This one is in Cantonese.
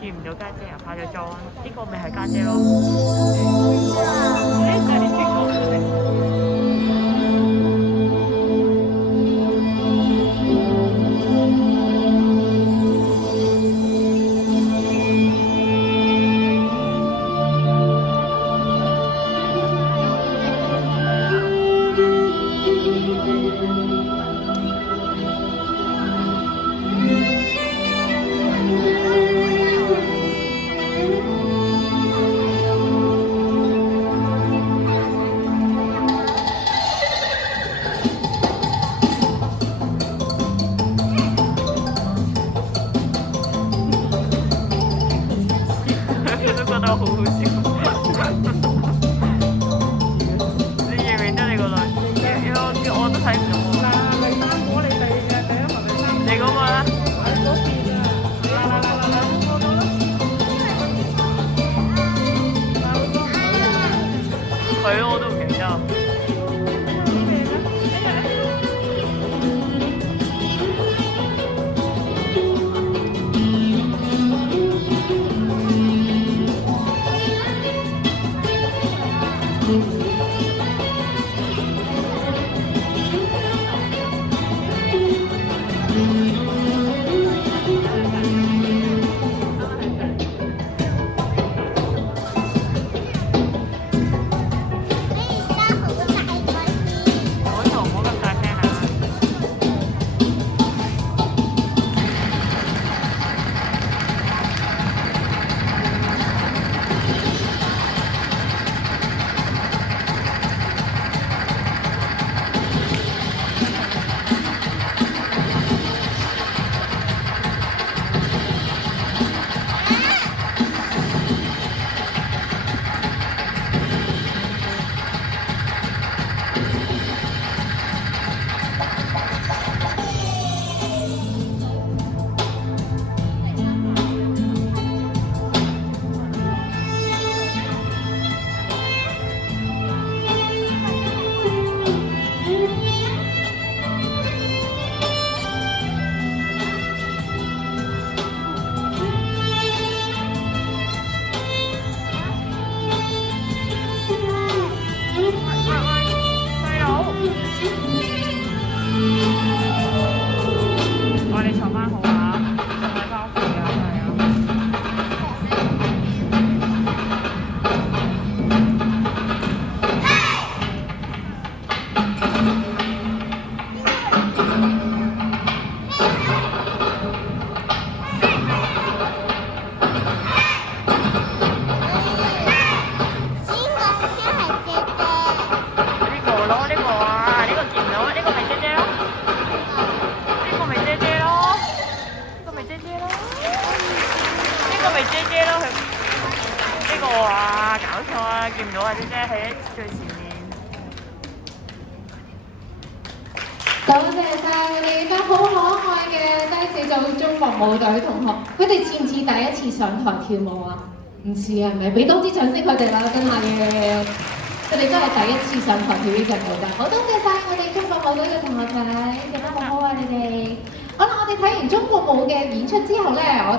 見唔到家姐啊，化咗妝，呢個咪係家姐咯。啊，呢個你見過嘅？都覺得好好笑。你認唔認得你個女？我都睇唔到喎。嗱，係咪生果你哋嘅？第一係咪生果？你嗰個咧？喺嗰邊啊！嗱，過到啦！係咯，我都唔記得。我同我咁大聲啊！我哋坐翻好啊，唔使翻屋企啊，係啊。呢個咯，呢個啊，呢個見唔到，呢個咪姐姐咯，呢個咪姐姐咯，呢個咪姐姐咯，呢個咪姐姐咯，佢呢個啊，搞錯啊，見唔到啊，姐姐喺最前面。多謝晒我哋班好可愛嘅低小組中國舞隊同學，佢哋似唔似第一次上台跳舞啊？唔似係咪？俾多啲掌聲佢哋啦，真係！佢哋真係第一次上台跳呢隻舞㗎。好多謝晒我哋中國舞隊嘅同學仔，做得好好啊！你哋。好啦，我哋睇完中國舞嘅演出之後咧，我